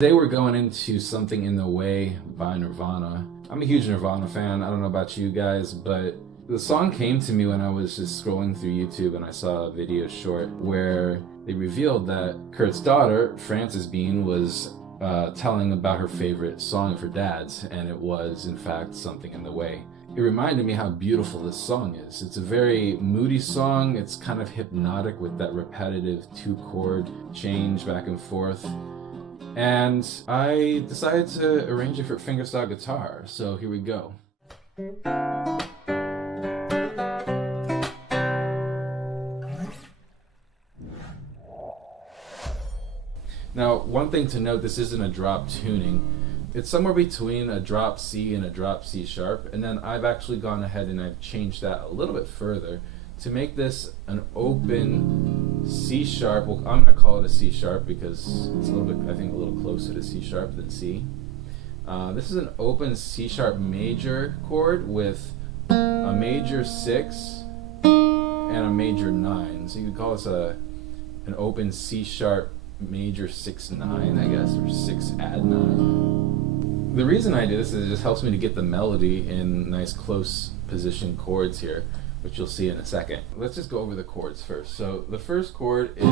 Today we're going into Something in the Way by Nirvana. I'm a huge Nirvana fan. I don't know about you guys, but the song came to me when I was just scrolling through YouTube and I saw a video short where they revealed that Kurt's daughter, Frances Bean, was telling about her favorite song of her dad's, and it was, in fact, Something in the Way. It reminded me how beautiful this song is. It's a very moody song. It's kind of hypnotic with that repetitive two-chord change back and forth. And I decided to arrange it for fingerstyle guitar, so here we go. Now, one thing to note, this isn't a drop tuning. It's somewhere between a drop C and a drop C sharp, and then I've actually gone ahead and I've changed that a little bit further to make this an open C sharp. Well, I'm going to call it a C sharp because it's a little bit, I think, a little closer to C sharp than C. This is an open C sharp major chord with a major 6 and a major 9. So you could call this an open C sharp major 6-9, I guess, or 6 add 9. The reason I do this is it just helps me to get the melody in nice close position chords here, which you'll see in a second. Let's just go over the chords first. So the first chord is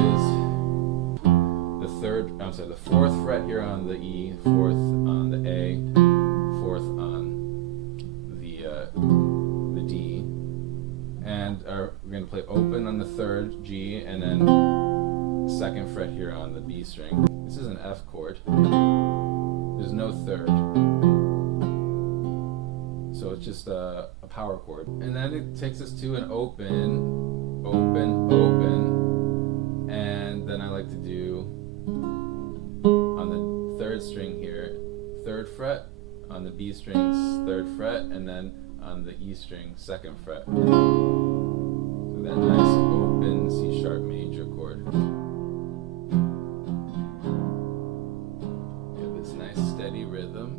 the fourth fret here on the E, fourth on the A, fourth on the D, and we're going to play open on the third G, and then second fret here on the B string. This is an F chord. There's no third. So it's just a power chord. And then it takes us to an open, open, open. And then I like to do on the third string here, third fret, on the B strings, third fret, and then on the E string, second fret. So that nice open C sharp major chord. Get this nice steady rhythm.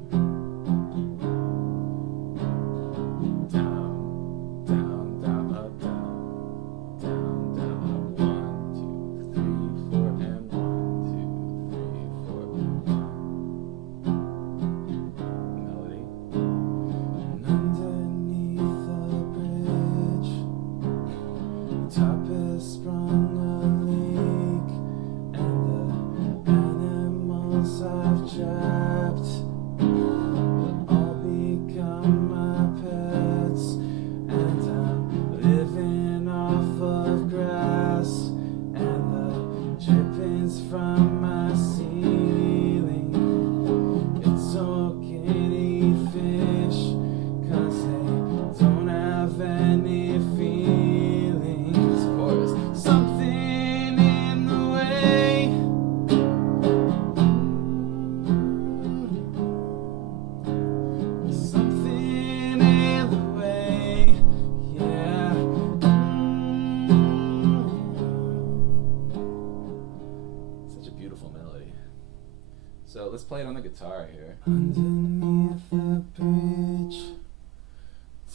So let's play it on the guitar here. Underneath the bridge,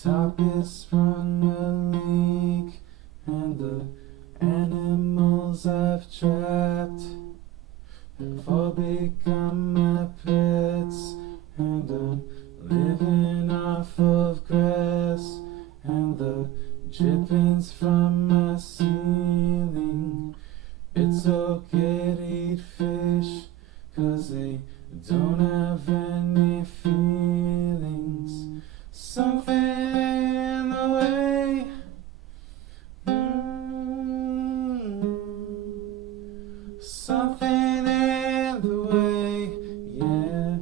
top is sprung a leak, and the animals I've trapped have all become my pets, and I'm living off of grass and the drippings from my ceiling. It's okay to eat fish, 'cause they don't have any feelings. Something in the way. Something in the way, yeah.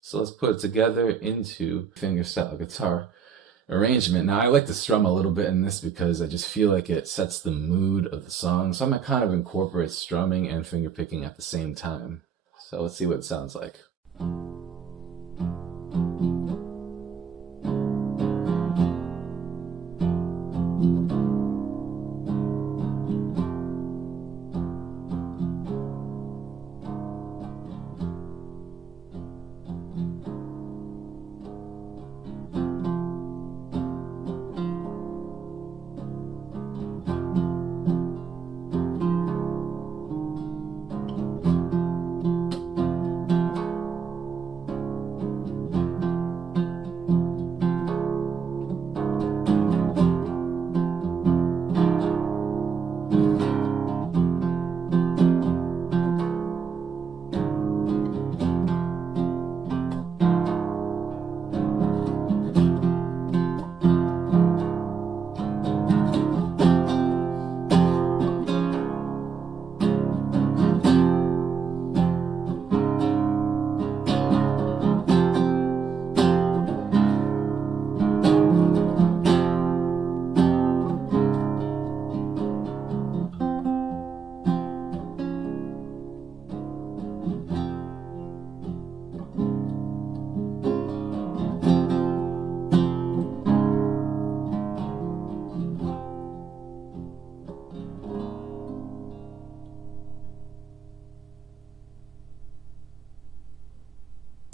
So let's put it together into fingerstyle guitar arrangement. Now I like to strum a little bit in this because I just feel like it sets the mood of the song. So I'm gonna kind of incorporate strumming and finger picking at the same time. So let's see what it sounds like.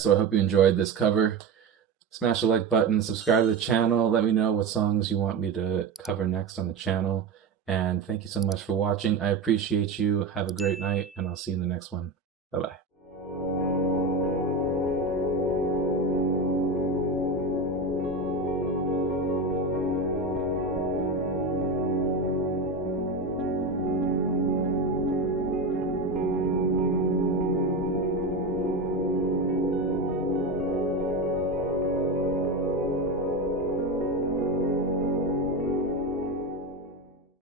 So I hope you enjoyed this cover. Smash the like button, subscribe to the channel, let me know what songs you want me to cover next on the channel. And thank you so much for watching. I appreciate you. Have a great night, and I'll see you in the next one. Bye-bye.